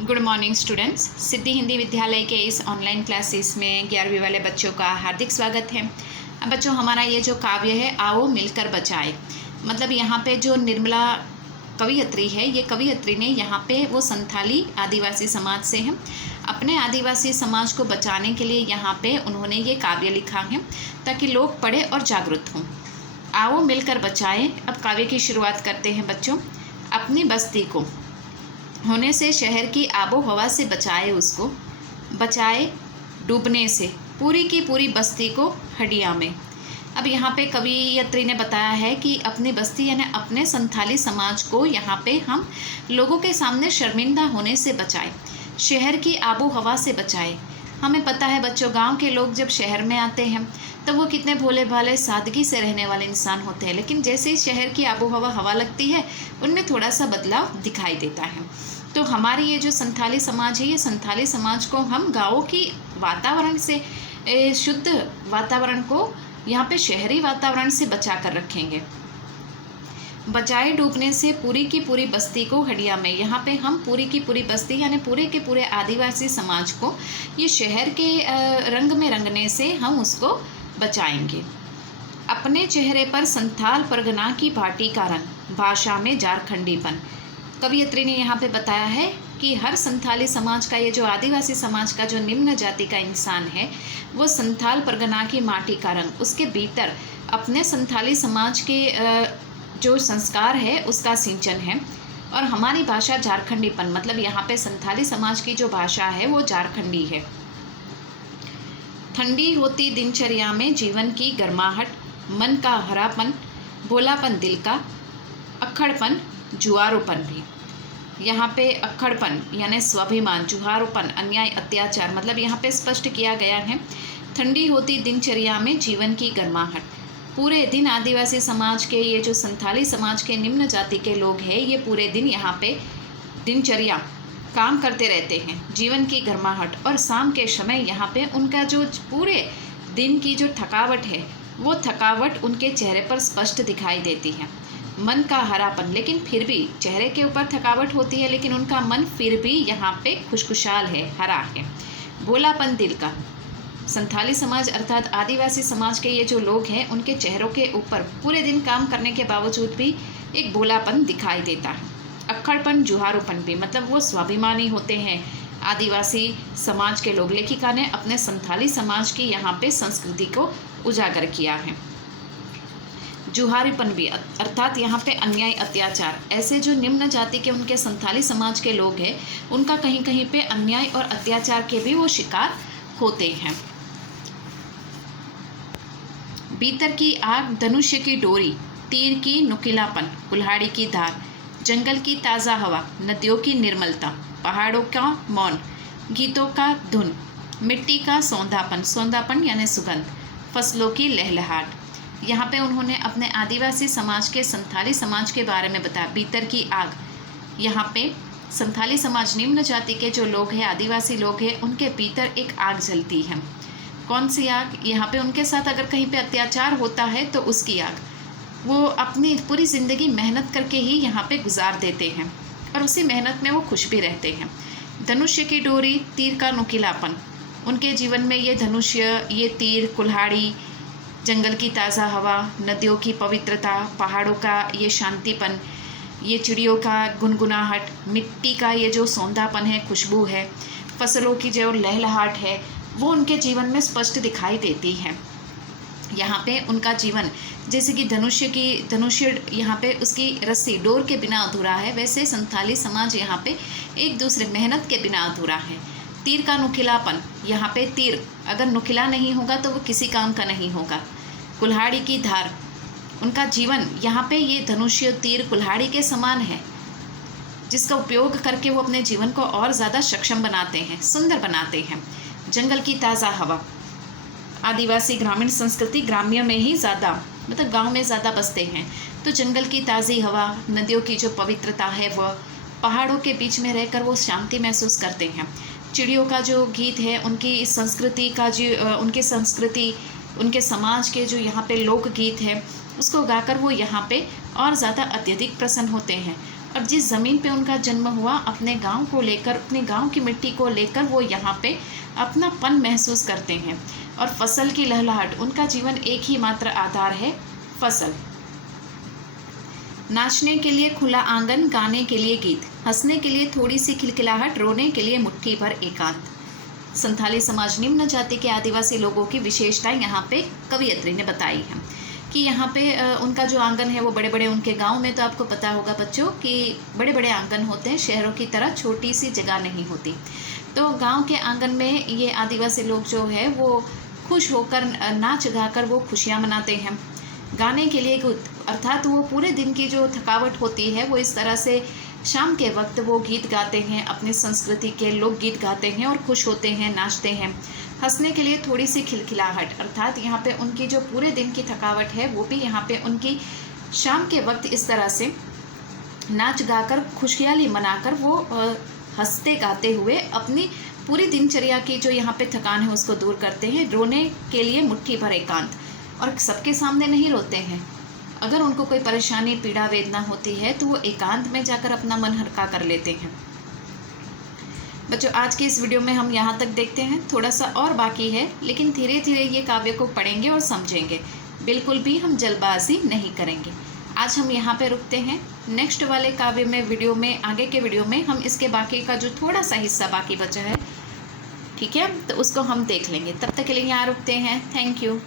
Good morning students. Siddhi Hindi Vidyalaya के इस online classes में 11वीं वाले बच्चों का हार्दिक स्वागत है। अब बच्चों, हमारा ये जो काव्य है आओ मिलकर बचाए, मतलब यहाँ पे जो निर्मला कवियत्री है, ये कवियत्री ने यहाँ पे वो संथाली आदिवासी समाज से है, अपने आदिवासी समाज को बचाने के लिए यहाँ पे उन्होंने ये काव्य लिखा है ताकि लोग पढ़े और जागरूक हों। आओ मिलकर बचाएं। अब काव्य की शुरुआत करते हैं बच्चों। अपनी बस्ती को होने से, शहर की आबो हवा से बचाए, उसको बचाए डूबने से, पूरी की पूरी बस्ती को हडिया में। अब यहाँ पे कवियत्री ने बताया है कि अपनी बस्ती यानी अपने संथाली समाज को यहाँ पे हम लोगों के सामने शर्मिंदा होने से बचाए, शहर की आबो हवा से बचाए। हमें पता है बच्चों, गांव के लोग जब शहर में आते हैं तो वो कितने भोले भाले सादगी से रहने वाले इंसान होते हैं, लेकिन जैसे ही शहर की आबो हवा लगती है उनमें थोड़ा सा बदलाव दिखाई देता है। तो हमारी ये जो संथाली समाज है, ये संथाली समाज को हम गाँव की वातावरण से, शुद्ध वातावरण को यहाँ पे शहरी वातावरण से बचा कर रखेंगे। बचाए डूबने से पूरी की पूरी बस्ती को हडिया में। यहाँ पे हम पूरी की पूरी बस्ती यानी पूरे के पूरे आदिवासी समाज को ये शहर के रंग में रंगने से हम उसको बचाएंगे। अपने चेहरे पर संथाल परगना की भाटी का रंग, भाषा में झारखंडीपन। कवियत्री ने यहाँ पे बताया है कि हर संथाली समाज का, ये जो आदिवासी समाज का जो निम्न जाति का इंसान है, वो संथाल परगना की माटी का रंग, उसके भीतर अपने संथाली समाज के जो संस्कार है उसका सिंचन है। और हमारी भाषा झारखंडीपन, मतलब यहाँ पे संथाली समाज की जो भाषा है वो झारखंडी है। ठंडी होती दिनचर्या में जीवन की गर्माहट, मन का हरापन, भोलापन दिल का, अक्खड़पन जुआरोपन भी। यहाँ पे अक्खड़पन यानी स्वाभिमान, जुहारोपन अन्याय अत्याचार, मतलब यहाँ पे स्पष्ट किया गया है। ठंडी होती दिनचर्या में जीवन की गर्माहट, पूरे दिन आदिवासी समाज के, ये जो संथाली समाज के निम्न जाति के लोग हैं, ये पूरे दिन यहाँ पे दिनचर्या काम करते रहते हैं, जीवन की गर्माहट। और शाम के समय यहाँ पे उनका जो पूरे दिन की जो थकावट है, वो थकावट उनके चेहरे पर स्पष्ट दिखाई देती है। मन का हरापन, लेकिन फिर भी चेहरे के ऊपर थकावट होती है लेकिन उनका मन फिर भी यहाँ पे खुशखुशाल है, हरा है। भोलापन दिल का, संथाली समाज अर्थात आदिवासी समाज के ये जो लोग हैं, उनके चेहरों के ऊपर पूरे दिन काम करने के बावजूद भी एक भोलापन दिखाई देता है। अक्खड़पन जुहारोपन भी, मतलब वो स्वाभिमानी होते हैं आदिवासी समाज के लोग। लेखिका ने अपने संथाली समाज की यहाँ पे संस्कृति को उजागर किया है। जुहारीपन भी, अर्थात यहाँ पे अन्याय अत्याचार, ऐसे जो निम्न जाति के उनके संथाली समाज के लोग हैं, उनका कहीं कहीं पे अन्याय और अत्याचार के भी वो शिकार होते हैं। भीतर की आग, धनुष्य की डोरी, तीर की नुकीलापन, कुल्हाड़ी की धार, जंगल की ताज़ा हवा, नदियों की निर्मलता, पहाड़ों का मौन, गीतों का धुन, मिट्टी का सौंधापन, सौंधापन यानी सुगंध, फसलों की लहलहाट। यहाँ पे उन्होंने अपने आदिवासी समाज के, संथाली समाज के बारे में बताया। भीतर की आग, यहाँ पे संथाली समाज निम्न जाति के जो लोग हैं, आदिवासी लोग हैं, उनके भीतर एक आग जलती है। कौन सी आग? यहाँ पे उनके साथ अगर कहीं पे अत्याचार होता है तो उसकी आग। वो अपनी पूरी ज़िंदगी मेहनत करके ही यहाँ पे गुजार देते हैं और उसी मेहनत में वो खुश भी रहते हैं। धनुष्य की डोरी, तीर का नुकीलापन, उनके जीवन में ये धनुष्य, ये तीर, कुल्हाड़ी, जंगल की ताज़ा हवा, नदियों की पवित्रता, पहाड़ों का ये शांतिपन, ये चिड़ियों का गुनगुनाहट, मिट्टी का ये जो सौंधापन है, खुशबू है, फसलों की जो लहलहाट है, वो उनके जीवन में स्पष्ट दिखाई देती है। यहाँ पे उनका जीवन जैसे कि धनुष्य यहाँ पे उसकी रस्सी, डोर के बिना अधूरा है, वैसे संथाली समाज यहाँ पे एक दूसरे मेहनत के बिना अधूरा है। तीर का नुकीलापन, यहाँ पे तीर अगर नुकीला नहीं होगा तो वो किसी काम का नहीं होगा। कुल्हाड़ी की धार, उनका जीवन यहाँ पे ये धनुष्य, तीर, कुल्हाड़ी के समान है, जिसका उपयोग करके वो अपने जीवन को और ज़्यादा सक्षम बनाते हैं, सुंदर बनाते हैं। जंगल की ताज़ा हवा, आदिवासी ग्रामीण संस्कृति, ग्राम्य में ही ज़्यादा, मतलब गांव में ज़्यादा बसते हैं, तो जंगल की ताज़ी हवा, नदियों की जो पवित्रता है, वह पहाड़ों के बीच में रहकर वो शांति महसूस करते हैं। चिड़ियों का जो गीत है, उनकी संस्कृति का जो उनकी संस्कृति, उनके समाज के जो यहाँ पे लोकगीत है, उसको गाकर वो यहाँ पे और ज़्यादा अत्यधिक प्रसन्न होते हैं। और जिस ज़मीन पे उनका जन्म हुआ, अपने गांव को लेकर, अपने गांव की मिट्टी को लेकर वो यहाँ पे अपनापन महसूस करते हैं। और फसल की लहलहाट, उनका जीवन एक ही मात्र आधार है, फसल। नाचने के लिए खुला आंगन, गाने के लिए गीत, हंसने के लिए थोड़ी सी खिलखिलाहट, रोने के लिए मुट्ठी भर एकांत। संथाली समाज निम्न जाति के आदिवासी लोगों की विशेषताएं यहाँ पे कवियत्री ने बताई हैं कि यहाँ पे उनका जो आंगन है वो बड़े बड़े, उनके गांव में तो आपको पता होगा बच्चों कि बड़े बड़े आंगन होते हैं, शहरों की तरह छोटी सी जगह नहीं होती। तो गांव के आंगन में ये आदिवासी लोग जो है वो खुश होकर नाच गाकर वो खुशियाँ मनाते हैं। गाने के लिए, अर्थात वो पूरे दिन की जो थकावट होती है वो इस तरह से शाम के वक्त वो गीत गाते हैं, अपनी संस्कृति के लोकगीत गाते हैं और खुश होते हैं, नाचते हैं। हंसने के लिए थोड़ी सी खिलखिलाहट, अर्थात यहाँ पे उनकी जो पूरे दिन की थकावट है वो भी यहाँ पे उनकी शाम के वक्त इस तरह से नाच गाकर, खुशहाली मनाकर वो हंसते गाते हुए अपनी पूरी दिनचर्या की जो यहाँ पे थकान है उसको दूर करते हैं। रोने के लिए मुट्ठी भर एकांत, और सबके सामने नहीं रोते हैं। अगर उनको कोई परेशानी, पीड़ा, वेदना होती है तो वो एकांत में जाकर अपना मन हल्का कर लेते हैं। बच्चों, आज की इस वीडियो में हम यहाँ तक देखते हैं, थोड़ा सा और बाकी है, लेकिन धीरे धीरे ये काव्य को पढ़ेंगे और समझेंगे। बिल्कुल भी हम जल्दबाजी नहीं करेंगे। आज हम यहाँ पे रुकते हैं। नेक्स्ट वाले काव्य में, वीडियो में, आगे के वीडियो में हम इसके बाकी का जो थोड़ा सा हिस्सा बाकी बचा है, ठीक है, तो उसको हम देख लेंगे। तब तक के लिए यहाँ रुकते हैं। Thank you.